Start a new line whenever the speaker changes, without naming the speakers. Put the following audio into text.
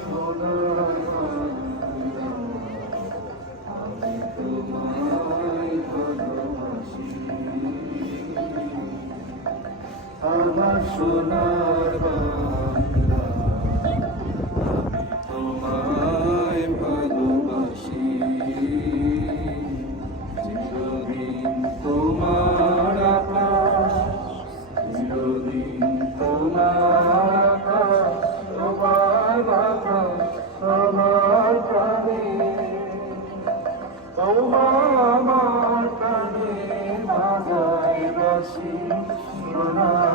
সোনার আমি তোমায় ভালোবাসি আমার সোনার আমার প্রাণে তোমা বাসি সোনা।